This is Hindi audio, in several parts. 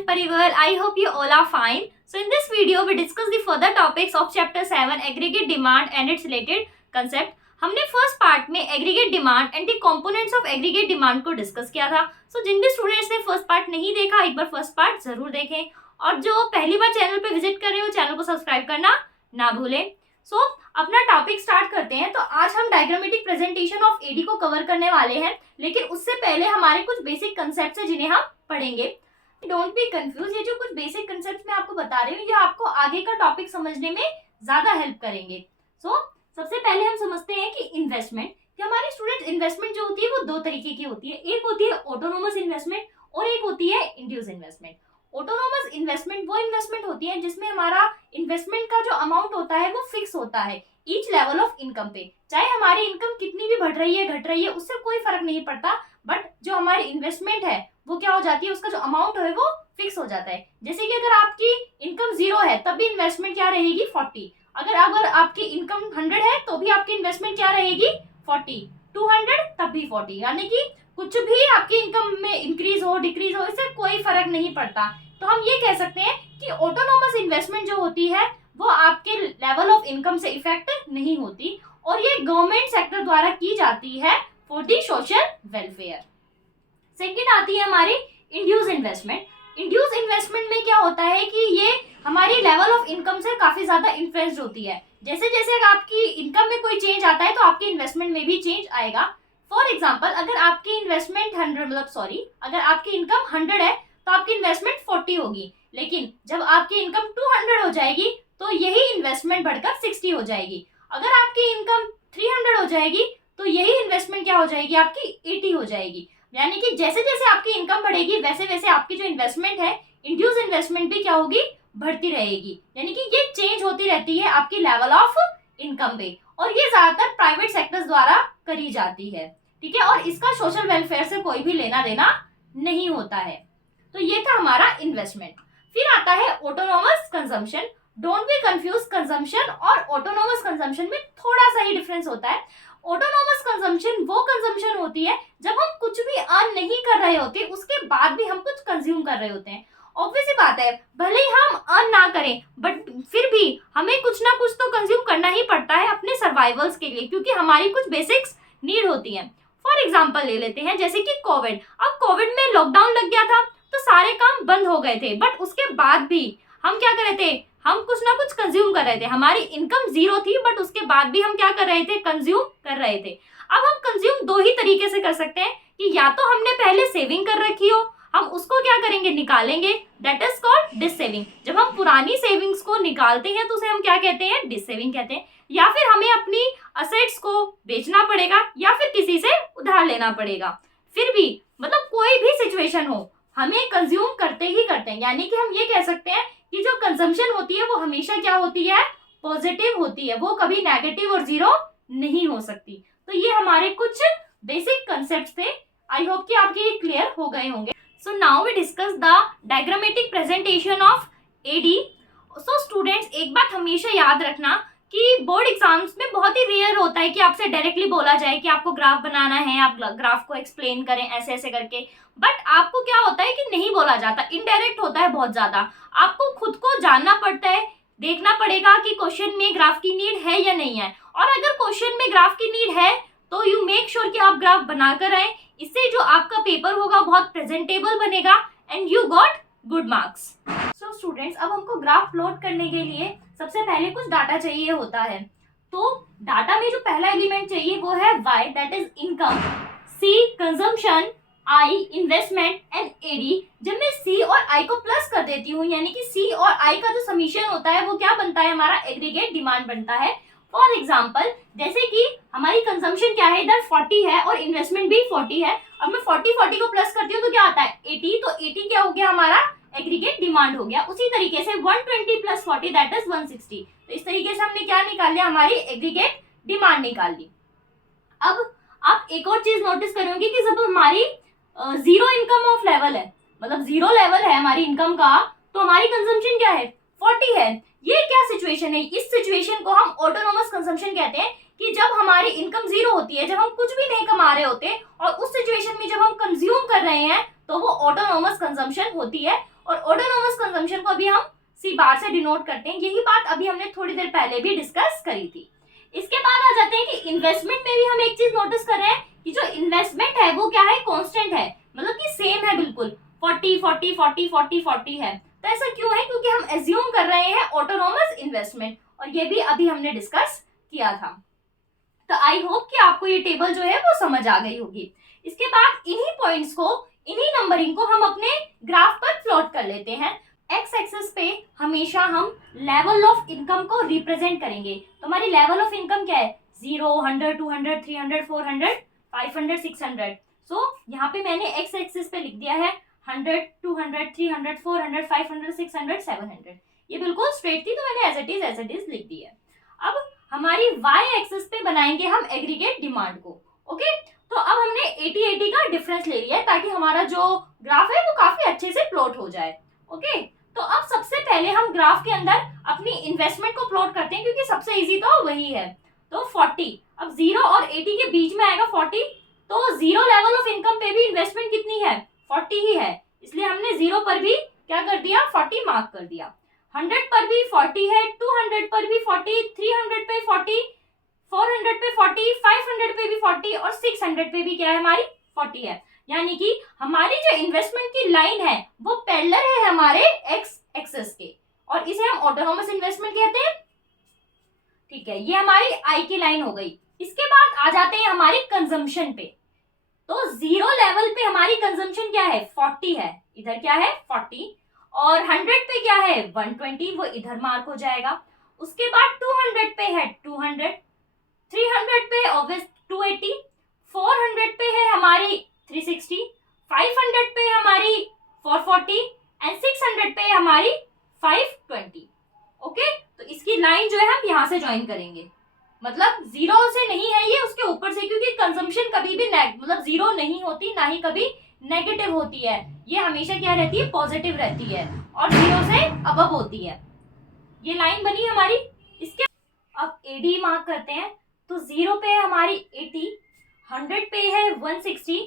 myself Parival. I hope you all are fine. So in this video we discuss the further topics of chapter 7 aggregate demand and its related concept. हमने फर्स्ट पार्ट में aggregate demand and the components of aggregate demand को डिस्कस किया था. सो जिन भी स्टूडेंट्स ने फर्स्ट पार्ट नहीं देखा एक बार फर्स्ट पार्ट जरूर देखें और जो पहली बार चैनल पे विजिट कर रहे हो चैनल को सब्सक्राइब करना ना भूलें. सो अपना टॉपिक स्टार्ट करते हैं. तो आज हम डायग्रामेटिक प्रेजेंटेशन ऑफ एडी को कवर करने वाले हैं, लेकिन उससे पहले हमारे कुछ बेसिक कंसेप्ट है जिन्हें हम पढ़ेंगे. डोंट बी कंफ्यूज, ये जो कुछ बेसिक कंसेप्ट मैं आपको बता रही हूँ ये आपको आगे का टॉपिक समझने में ज्यादा हेल्प करेंगे. सबसे पहले हम समझते हैं कि इन्वेस्टमेंट, कि हमारी स्टूडेंट इन्वेस्टमेंट जो होती है वो दो तरीके की होती है. एक होती है ऑटोनोमस इन्वेस्टमेंट और एक होती है इंड्यूस इन्वेस्टमेंट. ऑटोनोमस इन्वेस्टमेंट वो इन्वेस्टमेंट होती है जिसमें हमारा इन्वेस्टमेंट का जो अमाउंट होता है वो फिक्स होता है ईच लेवल ऑफ इनकम पे. चाहे हमारी इनकम कितनी भी बढ़ रही है घट रही है उससे कोई फर्क नहीं पड़ता, बट जो हमारी इन्वेस्टमेंट है वो क्या हो जाती है, उसका जो अमाउंट है वो फिक्स हो जाता है. जैसे कि अगर आपकी इनकम 0 है तब भी इन्वेस्टमेंट क्या रहेगी 40. अगर आपकी इनकम 100 है तो भी आपकी इन्वेस्टमेंट क्या रहेगी 40. 200 तब भी 40. यानी कि कुछ भी आपकी इनकम में इंक्रीज हो डिक्रीज हो इससे कोई फर्क नहीं पड़ता. तो हम ये कह सकते हैं कि ऑटोनोमस इन्वेस्टमेंट जो होती है वो आपके लेवल ऑफ इनकम से इफेक्ट नहीं होती और ये गवर्नमेंट सेक्टर द्वारा की जाती है for the social welfare. Second आती है हमारी इंड्यूस इन्वेस्टमेंट. इंड्यूस इन्वेस्टमेंट में क्या होता है कि ये हमारी लेवल ऑफ इनकम से काफी ज्यादा इन्फ्लुएंस्ड होती है. जैसे जैसे आपकी इनकम में कोई चेंज आता है तो आपकी इन्वेस्टमेंट में भी चेंज आएगा. फॉर एग्जाम्पल अगर आपकी इन्वेस्टमेंट 100 अगर आपकी इनकम 100 है तो आपकी इन्वेस्टमेंट 40 होगी, लेकिन जब आपकी इनकम 200 हो जाएगी तो यही इन्वेस्टमेंट बढ़कर 60 हो जाएगी. अगर आपकी इनकम 300 हो जाएगी तो यही इन्वेस्टमेंट क्या हो जाएगी आपकी 80 हो जाएगी. यानी कि जैसे जैसे आपकी इनकम बढ़ेगी वैसे वैसे आपकी जो इन्वेस्टमेंट है इंड्यूस इन्वेस्टमेंट भी क्या होगी बढ़ती रहेगी. यानी कि ये चेंज होती रहती है आपकी लेवल ऑफ इनकम पे और ये ज्यादातर प्राइवेट सेक्टर्स द्वारा करी जाती है. ठीक है, और इसका सोशल वेलफेयर से कोई भी लेना देना नहीं होता है. तो ये था हमारा इन्वेस्टमेंट. फिर आता है autonomous consumption. Don't be confuse, consumption और ऑटोनोमस कंजम्पशन में थोड़ा सा ही डिफरेंस होता है. ऑटोनोमस कंजम्पशन वो कंजम्पशन होती है जब हम कुछ भी अर्न नहीं कर रहे होते उसके बाद भी हम कुछ कंज्यूम कर रहे होते हैं. ऑब्वियस सी बात है, भले ही हम अर्न ना करें बट फिर भी हमें कुछ ना कुछ तो कंज्यूम करना ही पड़ता है अपने सर्वाइवल्स के लिए, क्योंकि हमारी कुछ बेसिक्स नीड होती हैं. फॉर एग्जाम्पल ले लेते हैं जैसे कि कोविड. अब कोविड में लॉकडाउन लग गया था तो सारे काम बंद हो गए थे, बट उसके बाद भी हम क्या कर रहे थे, हम कुछ ना कुछ कंज्यूम कर रहे थे. हमारी इनकम 0 थी बट उसके बाद भी हम क्या कर रहे थे, कंज्यूम कर रहे थे. अब हम कंज्यूम दो ही तरीके से कर सकते हैं कि या तो हमने पहले सेविंग कर रखी हो, हम उसको क्या करेंगे निकालेंगे, that is called dissaving. जब हम पुरानी सेविंग्स को निकालते हैं तो उसे हम क्या कहते हैं, डिस सेविंग कहते हैं. या फिर हमें अपनी असेट्स को बेचना पड़ेगा या फिर किसी से उधार लेना पड़ेगा. फिर भी मतलब कोई भी सिचुएशन हो हमें कंज्यूम करते ही करते हैं. यानी कि हम ये कह सकते हैं कि जो कंजम्पशन होती है वो हमेशा क्या होती है, पॉजिटिव होती है, वो कभी नेगेटिव और जीरो नहीं हो सकती. तो ये हमारे कुछ बेसिक कंसेप्ट्स थे. आई होप कि आपके ये क्लियर हो गए होंगे. So now we discuss the diagrammatic presentation of AD. So students एक बात हमेशा याद रखना कि बोर्ड एग्जाम्स में बहुत ही रेयर होता है कि आपसे डायरेक्टली बोला जाए कि आपको ग्राफ बनाना है, आप ग्राफ को एक्सप्लेन करें ऐसे ऐसे करके. बट आपको क्या होता है कि नहीं बोला जाता, इनडायरेक्ट होता है बहुत ज्यादा. आपको खुद को जानना पड़ता है, देखना पड़ेगा कि क्वेश्चन में ग्राफ की नीड है या नहीं है. और अगर क्वेश्चन में ग्राफ की नीड है तो यू मेक श्योर कि आप ग्राफ बनाकर आए. इससे जो आपका पेपर होगा बहुत प्रेजेंटेबल बनेगा and you got good marks. So students अब हमको ग्राफ प्लॉट करने के लिए सबसे पहले कुछ डाटा चाहिए होता है. तो डाटा में जो पहला एलिमेंट चाहिए वो है y, that is income, c consumption, i investment and AD. जब मैं c और i को प्लस कर देती हूँ यानी कि c और i का जो समीशन होता है वो क्या बनता है, हमारा एग्रीगेट डिमांड बनता है. फॉर एग्जाम्पल जैसे कि हमारी कंजम्पशन क्या है इधर 40 है और इन्वेस्टमेंट भी 40 है. अब मैं 40 को प्लस करती हूँ तो क्या आता है 80. तो 80 क्या हो गया हमारा एग्रीगेट डिमांड हो गया. उसी तरीके से 120 प्लस 40 दैट इज 160. तो इस तरीके से हमने क्या निकाल लिया, हमारी एग्रीगेट डिमांड निकाल ली. अब आप एक और चीज नोटिस करोगे कि जब हमारी 0 इनकम ऑफ लेवल है, मतलब 0 लेवल है हमारी इनकम का, तो हमारी कंजम्पशन क्या है 40 है. ये क्या सिचुएशन है, इस सिचुएशन को हम ऑटोनोमस कंजम्पशन कहते हैं कि जब हमारी इनकम 0 होती है, जब हम कुछ भी नहीं कमा रहे होते और उस सिचुएशन में जब हम कंज्यूम कर रहे हैं तो वो ऑटोनोमस कंजम्पशन होती है. और ऑटोनोमस कंजम्पशन को अभी हम सी बार से डिनोट करते हैं। यही बात अभी हमने थोड़ी देर पहले भी डिस्कस करी थी। इसके बाद आ जाते हैं कि इन्वेस्टमेंट में भी हम एक चीज नोटिस कर रहे हैं कि जो इन्वेस्टमेंट है वो क्या है, कांस्टेंट है, मतलब कि सेम है बिल्कुल, 40 है। तो ऐसा क्यों है, क्योंकि हम एज्यूम कर रहे हैं ऑटोनोमस इन्वेस्टमेंट, और ये भी अभी हमने डिस्कस किया था। तो आई होप कि आपको ये टेबल जो है वो समझ आ गई होगी। इसके बाद इन्हीं पॉइंट्स को, इन्हीं नंबरिंग को हम अपने ग्राफ पर प्लॉट कर लेते हैं। एक्स एक्सिस पे हमेशा हम लेवल ऑफ इनकम को रिप्रेजेंट करेंगे। तो हमारी लेवल ऑफ इनकम क्या है, 0, 100, 200, 300, 400, 500, 600। सो यहाँ पे मैंने एक्स एक्सिस पे लिख दिया है 100, 200, 300, 400, 500, 600, 700। ये बिल्कुल स्ट्रेट थी तो मैंने एज इट इज लिख दी है। अब हमारी वाई एक्सिस पे बनाएंगे हम एग्रीगेट डिमांड को। ओके, तो अब हमने 80-80 का डिफरेंस ले लिया है ताकि हमारा जो ग्राफ है वो काफी अच्छे से प्लॉट हो जाए। ओके, तो अब सबसे पहले हम ग्राफ के अंदर अपनी इन्वेस्टमेंट को प्लॉट करते हैं क्योंकि सबसे इजी तो वही है। तो 40, अब 0 और 80 के बीच में आएगा 40, तो 0 लेवल ऑफ इनकम पे भी इन्वेस्टमेंट कितनी है, 40 ही है, इसलिए हमने 0 पर भी क्या कर दिया, 40 मार्क कर दिया। 100 पर भी 40 है, 200 पर भी 40, 300 पे 40, 400 पे 40, 500 पे भी 40 और 600 पे भी क्या है हमारी 40 है। यानी कि हमारी जो इन्वेस्टमेंट की लाइन है वो पैरेलल है हमारे एक्स एक्सिस के, और इसे हम ऑटोनोमस इन्वेस्टमेंट कहते हैं। ठीक है, ये हमारी आई की लाइन हो गई। इसके बाद आ जाते हैं हमारी कंजम्पशन पे। तो 0 लेवल पे हमारी कंजम्पशन क्या है, 40 है, इधर क्या है 40, और 100 पे क्या है 120, वो इधर मार्क हो जाएगा। उसके बाद 200 पे है 200, 300 पे ऑब्वियस 280, 400 पे है हमारी 360, 500 पे हमारी 440 एंड 600 पे हमारी 520। ओके, तो इसकी लाइन जो है हम यहाँ से ज्वाइन करेंगे, मतलब 0 से नहीं है ये, उसके ऊपर से, क्योंकि कंजम्पशन कभी भी मतलब 0 नहीं होती, ना ही कभी नेगेटिव होती है, ये हमेशा क्या रहती है, पॉजिटिव रहती है, और 0 से अबव होती है। ये लाइन बनी हमारी। इसके अब एडी मार्क करते हैं। तो 0 पे है हमारी 80, 100 पे है 160,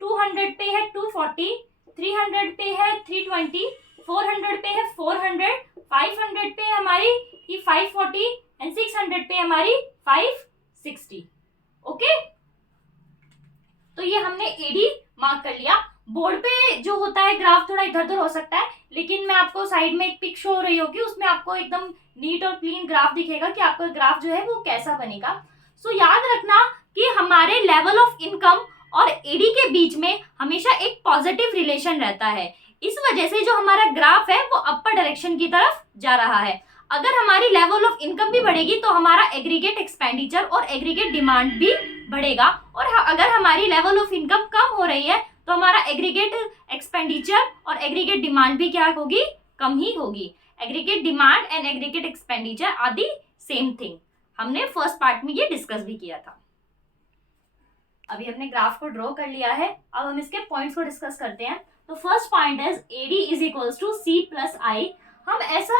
200 पे है 240, 300 पे है 320, 400 पे है 400, 500 पे हमारी 540 एंड 600 पे हमारी 560। ओके, तो ये हमने एडी मार्क कर लिया। बोर्ड पे जो होता है ग्राफ थोड़ा इधर उधर हो सकता है, लेकिन मैं आपको साइड में एक पिक शो हो रही होगी, उसमें आपको एकदम नीट और क्लीन ग्राफ दिखेगा कि आपका ग्राफ जो है वो कैसा बनेगा। सो याद रखना कि हमारे लेवल ऑफ इनकम और एडी के बीच में हमेशा एक पॉजिटिव रिलेशन रहता है। इस वजह से जो हमारा ग्राफ है वो अपर डायरेक्शन की तरफ जा रहा है। अगर हमारी लेवल ऑफ इनकम भी बढ़ेगी तो हमारा एग्रीगेट एक्सपेंडिचर और एग्रीगेट डिमांड भी बढ़ेगा, और अगर हमारी लेवल ऑफ इनकम कम हो रही है तो हमारा एग्रीगेट एक्सपेंडिचर और एग्रीगेट डिमांड भी क्या होगी, कम ही होगी। Aggregate demand and aggregate expenditure are the same thing, हमने फर्स्ट पार्ट में ये डिस्कस भी किया था। अभी हमने ग्राफ को ड्रॉ कर लिया है, अब हम इसके पॉइंट्स को डिस्कस करते हैं। तो फर्स्ट पॉइंट है AD is equals to C plus I. हम ऐसा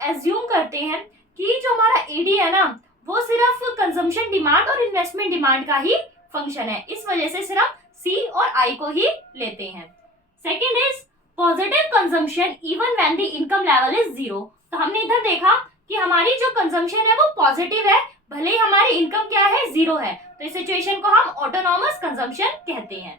एज्यूम करते हैं कि जो हमारा एडी है ना वो सिर्फ कंजम्पशन डिमांड और इन्वेस्टमेंट डिमांड का ही फंक्शन है, इस वजह से सिर्फ सी और आई को ही लेते हैं। Second is positive consumption even when the income level is 0। तो हमने इधर देखा कि हमारी जो कंजम्पशन है वो पॉजिटिव है, भले ही हमारी इनकम क्या है 0 है, तो इस सिचुएशन को हम ऑटोनोमस कंजम्पशन कहते हैं।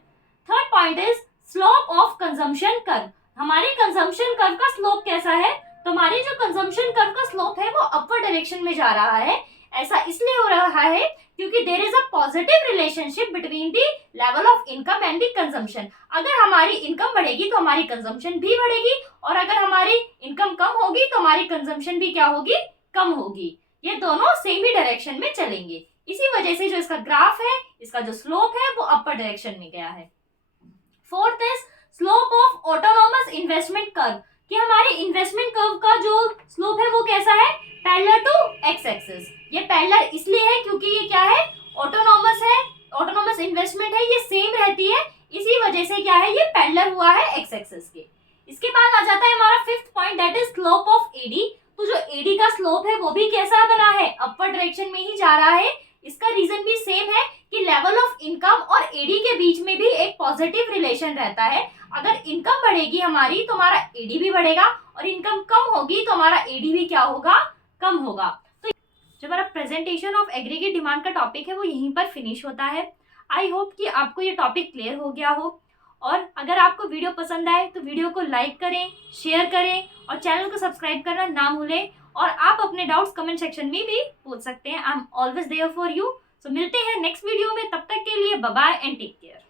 Third point is slope of consumption curve. हमारी कंजम्पशन कर्व का स्लोप कैसा है, तो हमारी जो कंजम्पशन कर्व का स्लोप है वो अपर डायरेक्शन में जा रहा है। ऐसा इसलिए हो रहा है क्योंकि there is a positive relationship between the level of income and the consumption. अगर हमारी इनकम बढ़ेगी तो हमारी कंजम्पशन भी बढ़ेगी, और अगर हमारी इनकम कम होगी तो हमारी कंजम्पशन भी क्या होगी, कम होगी। ये दोनों सेम ही डायरेक्शन में चलेंगे, इसी वजह से जो इसका ग्राफ है, इसका जो स्लोप है वो अपर डायरेक्शन में गया है। Fourth is slope of autonomous investment curve, कि हमारे इन्वेस्टमेंट कर्व का जो स्लोप है वो कैसा है, पैरेलल टू एक्स एक्सिस। ये पैरेलल इसलिए है क्योंकि ये क्या है, ऑटोनोमस है, ऑटोनोमस इन्वेस्टमेंट है, ये सेम रहती है, इसी वजह से क्या है, ये पैरेलल हुआ है एक्स एक्सिस के। इसके बाद आ जाता है हमारा fifth point, that is slope of AD. तो जो एडी का स्लोप है वो भी कैसा बना है, अपर डायरेक्शन में ही जा रहा है। इसका रीजन भी सेम है कि लेवल ऑफ इनकम और एडी के बीच में भी एक एक पॉजिटिव रिलेशन रहता है। अगर इनकम बढ़ेगी हमारी तो हमारा एडी भी बढ़ेगा, और इनकम कम होगी तो हमारा एडी भी क्या होगा, कम होगा। तो जो हमारा प्रेजेंटेशन ऑफ एग्रीगेट डिमांड का टॉपिक है वो यहीं पर फिनिश होता है। आई होप कि आपको ये टॉपिक क्लियर हो गया हो, और अगर आपको वीडियो पसंद आए तो वीडियो को लाइक करें, शेयर करें और चैनल को सब्सक्राइब करना ना भूलें। और आप अपने डाउट्स कमेंट सेक्शन में भी पूछ सकते हैं। I am always there for you. So मिलते हैं नेक्स्ट वीडियो में, तब तक के लिए bye bye and take care.